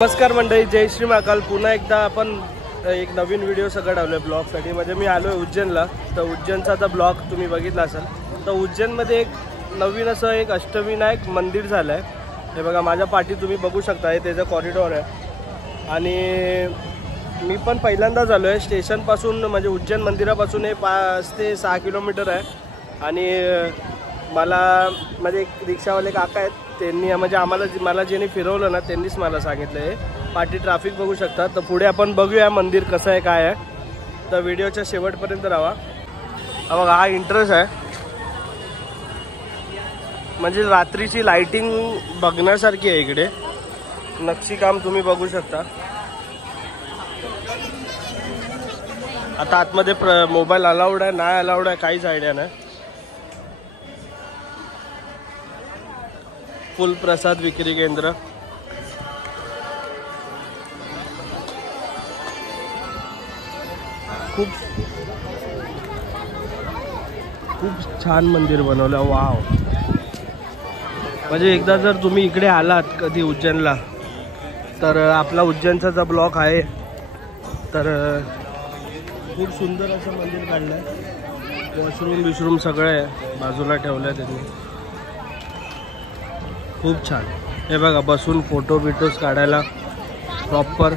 नमस्कार मंडळी, जय श्री महाकाल। पुन्हा एकदा आपण एक नवीन व्हिडिओ सगळं लावलोय ब्लॉगसाठी। म्हणजे मी आलोय उज्जैनला, तर उज्जैनचा आता ब्लॉग तुम्ही बघितला असाल। तर उज्जैनमध्ये एक नवीन असं एक अष्टविनायक मंदिर झालं आहे। हे बघा माझ्या पाठी तुम्ही बघू शकता, हे त्याचं कॉरिडॉर आहे। आणि मी पण पहिल्यांदाच आलो आहे स्टेशनपासून, म्हणजे उज्जैन मंदिरापासून हे 5 ते 6 किलोमीटर आहे। आणि म्हणजे एक रिक्षावाले काका आहेत, त्यांनी म्हणजे मला ज्यांनी फिरवलं ना त्यांनीच मला सांगितलं आहे। पाठी ट्रॅफिक बघू शकता। तर पुढे आपण बघूया मंदिर कसं आहे काय आहे। तर व्हिडिओच्या शेवटपर्यंत राहा। बघा हा इंटरेस्ट आहे, म्हणजे रात्रीची लाइटिंग बघण्यासारखी आहे। इकडे नक्षीकाम तुम्ही बघू शकता। आता आतमध्ये मोबाईल अलाउड आहे नाही अलाउड आहे काहीच आयडिया नाही। फुल प्रसाद विक्री केंद्र, खूप छान मंदिर बनवलं। वाव, म्हणजे एकदा जर तुम्ही इकडे आलात कधी उज्जैनला, तर आपला उज्जैनचा जो ब्लॉक आहे, तर खूप सुंदर असं मंदिर काढलं आहे। वॉशरूम सगळे बाजूला ठेवलं आहे त्यांनी, खूप छान। हे बघा बसून फोटो बिटोज काढायला प्रॉपर।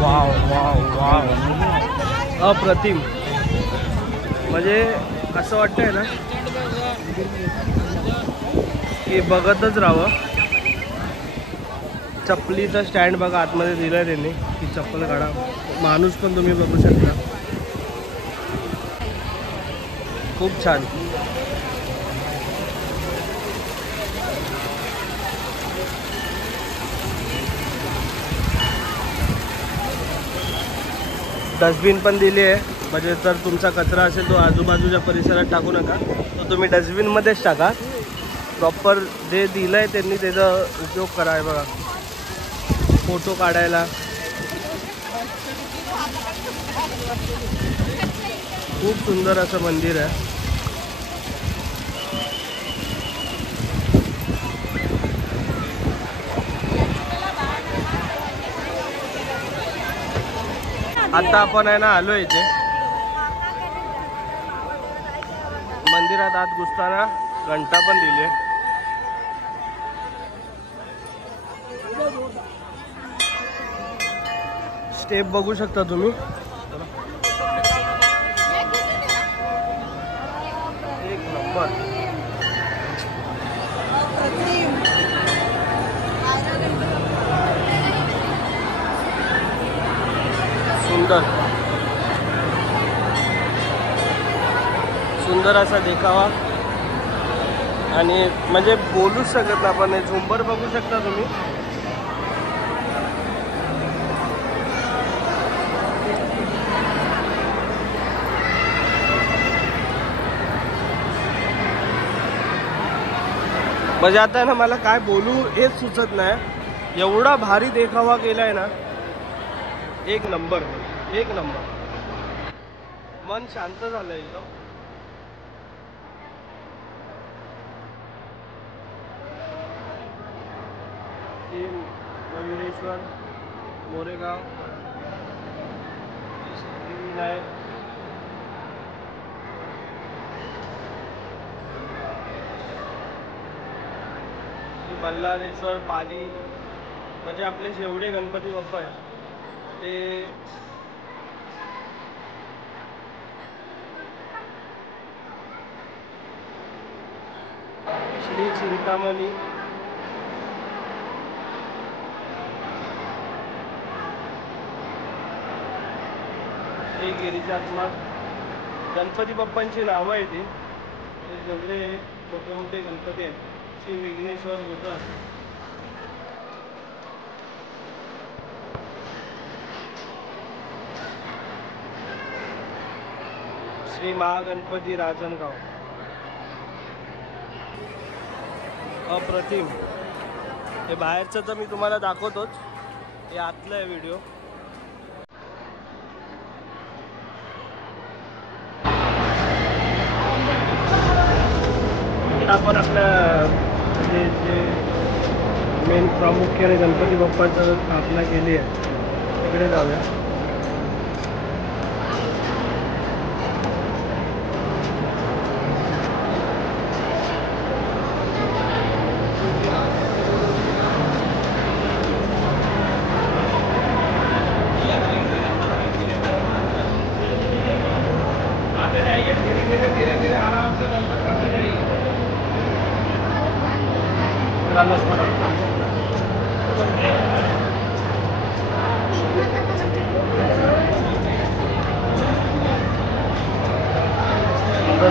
वाव वाव वाव, अप्रतिम। म्हणजे असं वाटतंय ना की बघतच राहावं। चप्पलीचा स्टँड बघा आतमध्ये दिलाय त्यांनी, की चप्पल काढा। माणूस पण तुम्ही बघू शकता, खूप छान। डस्टबिन पण दिली आहे, म्हणजे जर तुमचा कचरा असेल तो आजूबाजूच्या परिसरात टाकू नका, तो तुम्ही डस्टबिनमध्येच टाका। प्रॉपर जे दिलं आहे त्यांनी त्याचा उपयोग करा। आहे बघा फोटो काढायला, खूप सुंदर असं मंदिर आहे। आता आपण आहे ना आलो इथे मंदिरात। आत घुसताना घंटा पण दिली आहे। स्टेप बघू शकता तुम्ही, एक नंबर। सुंदर सुंदर असा देखावा। आणि म्हणजे बोलूच शकत ना आपण। झुंबर बघू शकता तुम्ही, म्हणजे आता ना मला काय बोलू हेच सुचत नाही, एवढा भारी देखावा केलाय ना। एक नंबर, एक नंबर। मन शांत झालं एकदम। मयुरेश्वर, मोरेगाव, विनायक, बल्लारेश्वर, पाली, म्हणजे आपले जेवढे गणपती बाप्पा आहे ते श्री चिंतामणी, श्री गिरिजात्मक। गणपती बाप्पांची नावं आहे ती, जेवढे मोठे मोठे गणपती आहेत। श्री विघ्नेश्वर होता, श्री महागणपती राजनगाव, अप्रतिम। हे बाहेरचं तर मी तुम्हाला दाखवतोच, हे आतला आहे व्हिडिओ. आपण आपल्या जे मेन प्रामुख्याने गणपती बाप्पाचं स्थापना केली आहे तिकडे जाऊया.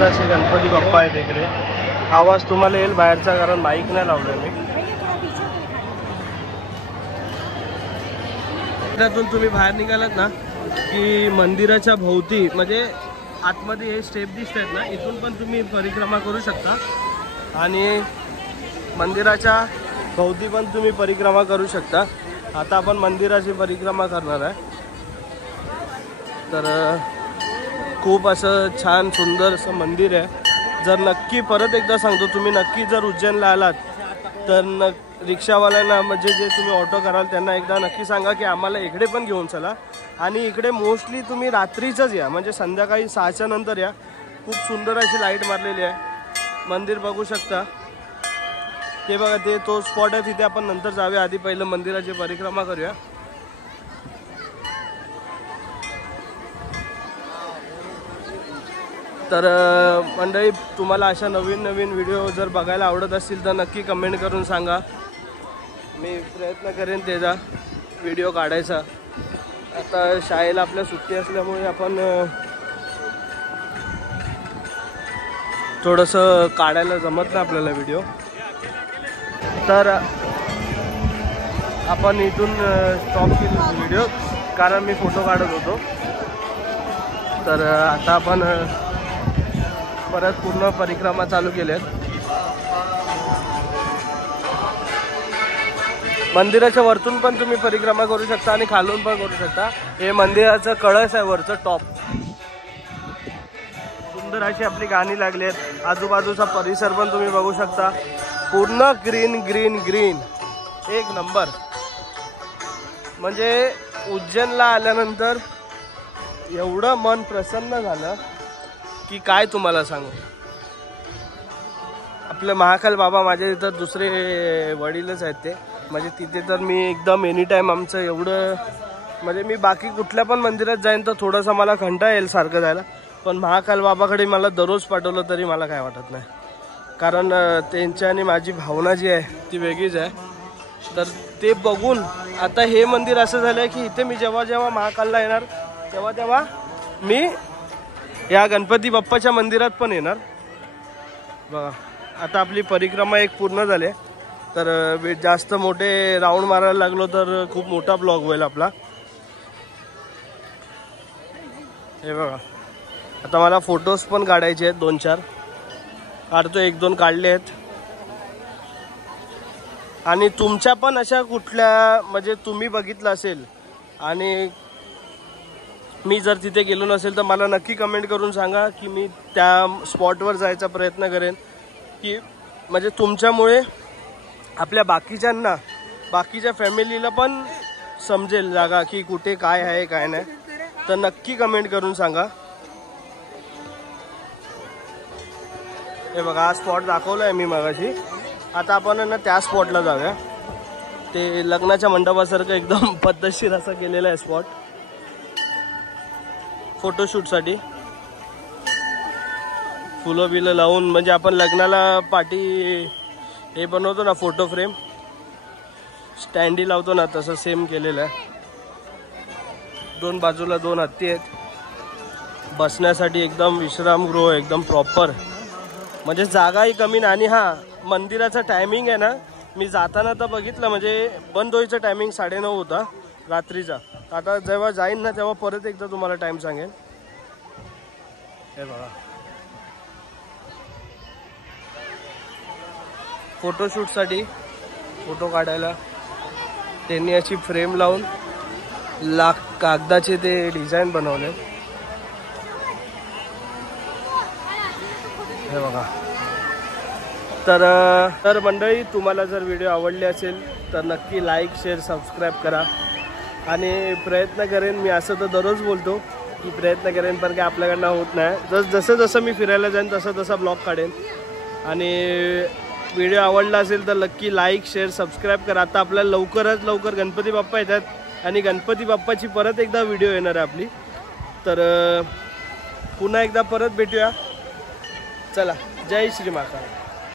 असे गणपती बाप्पा आहेत इकडे. आवाज तुम्हाला येईल बाहेरचा, कारण माईक नाही लावलोय मी. त्यातून तुम्ही बाहेर निघालात ना की मंदिराच्या भोवती म्हणजे आतमध्ये हे स्टेप दिसत आहेत ना, इथून पण तुम्ही परिक्रमा करू शकता आणि मंदिराच्या भोवती पण तुम्ही परिक्रमा करू शकता. आता आपण मंदिराची परिक्रमा करणार आहे. तर खूप असं छान सुंदर असं मंदिर आहे. जर नक्की परत एकदा सांगतो, तुम्ही नक्की जर उज्जैनला आलात तर रिक्षावाल्यांना म्हणजे जे तुम्ही ऑटो कराल त्यांना एकदा नक्की सांगा की आम्हाला इकडे पण घेऊन चला. आणि इकडे मोस्टली तुम्ही रात्रीचंच या, म्हणजे संध्याकाळी 6च्या नंतर या. खूप सुंदर अशी लाईट मारलेली आहे. मंदिर बघू शकता ते बघा, ते तो स्पॉट आहे तिथे आपण नंतर जाऊया. आधी पहिलं मंदिराची परिक्रमा करूया. तर मंडळी, तुम्हाला अशा नवीन नवीन व्हिडिओ जर बघायला आवडत असतील तर नक्की कमेंट करून सांगा. मी प्रयत्न करेन त्याचा व्हिडिओ काढायचा. आता शाळेला आपल्या सुट्टी असल्यामुळे आपण थोडंसं काढायला जमत नाही आपल्याला व्हिडिओ. तर आपण इथून स्टॉप केली व्हिडिओ कारण मी फोटो काढत होतो. तर आता आपण परत पूर्ण परिक्रमा चालू केल्यात. मंदिराच्या वरतून पण तुम्ही परिक्रमा करू शकता आणि खालून पण करू शकता. हे मंदिराचं कळस आहे, वरचं टॉप. सुंदर अशी आपली गाणी लागली आहेत. आजूबाजूचा परिसर पण तुम्ही बघू शकता, पूर्ण ग्रीन ग्रीन ग्रीन, एक नंबर. म्हणजे उज्जैनला आल्यानंतर एवढं मन प्रसन्न झालं की काय तुम्हाला सांगू. आपले महाकाल बाबा माझे तिथं दुसरे वडीलच आहेत ते, म्हणजे तिथे तर मी एकदम एनी टाईम आमचं एवढं, म्हणजे मी बाकी कुठल्या पण मंदिरात जाईन तर थोडंसं मला कंटाळा येईल सारखं जायला, पण महाकाल बाबाकडे मला दररोज पाठवलं तरी मला काय वाटत नाही. कारण त्यांच्या आणि माझी भावना जी आहे ती वेगळीच आहे. तर ते बघून आता हे मंदिर असं झालं आहे की इथे मी जेव्हा जेव्हा महाकालला येणार तेव्हा तेव्हा मी या गणपती बाप्पाच्या मंदिरात पण येणार. बघा, आता आपली परिक्रमा एक पूर्ण झाली. तर जास्त मोठे राऊंड मारायला लागलो तर खूप मोठा ब्लॉग होईल आपला. हे बघा, आता मला फोटोज पण काढायचे आहेत 2-4 काढतो, 1-2 काढले आहेत. आणि तुमच्या पण अशा कुठल्या म्हणजे तुम्ही बघितलं असेल आणि मी जर तिथे गेलो नसेल तर मला नक्की कमेंट करून सांगा की मी त्या स्पॉटवर जायचा प्रयत्न करेन. की म्हणजे तुमच्यामुळे आपल्या बाकीच्यांना, बाकीच्या फॅमिलीला पण समजेल जागा की कुठे काय आहे काय नाही. तर नक्की कमेंट करून सांगा. हे बघा, हा स्पॉट दाखवला आहे मी मगाशी. आता आपण ना त्या स्पॉटला जाऊया. ते लग्नाच्या मंडपासारखं एकदम पद्धतशीर असं केलेलं आहे स्पॉट फोटोशूटसाठी. फुलं बिलं लावून, म्हणजे आपण लग्नाला पाठी हे बनवतो ना फोटो फ्रेम, स्टँडी लावतो ना, तसं सेम केलेलं आहे. 2 बाजूला 2 हत्ती आहेत बसण्यासाठी. एकदम विश्रामगृह एकदम प्रॉपर, म्हणजे जागाही कमी नाही. आणि हां, मंदिराचा टायमिंग आहे ना, मी जाताना तर बघितलं म्हणजे बंद व्हायचं टायमिंग 9:30 होता रात्रीचा. आता जेव्हा जाईन ना तेव्हा परत एकदा तुम्हाला टाइम सांगेन. हे बघा, फोटोशूटसाठी फोटो काढायला त्यांनी अशी फ्रेम लावून कागदाचे ते डिझाईन बनवले. हे बघा. तर मंडळी, तुम्हाला जर व्हिडिओ आवडले असेल तर नक्की लाईक शेअर सबस्क्राईब करा. आणि प्रयत्न करेन, मी असं तर दररोज बोलतो की प्रयत्न करेन, पण काय आपल्याकडनं होत नाही. जसं जसं मी फिरायला जाईन तसं तसा ब्लॉग काढेन. आणि व्हिडिओ आवडला असेल तर नक्की लाईक शेअर सबस्क्राईब करा. आता आपल्याला लवकरात लवकर गणपती बाप्पा येतात आणि गणपती बाप्पाची परत एकदा व्हिडिओ येणार आहे आपली. तर पुन्हा एकदा परत भेटूया. चला, जय श्री महाकाल.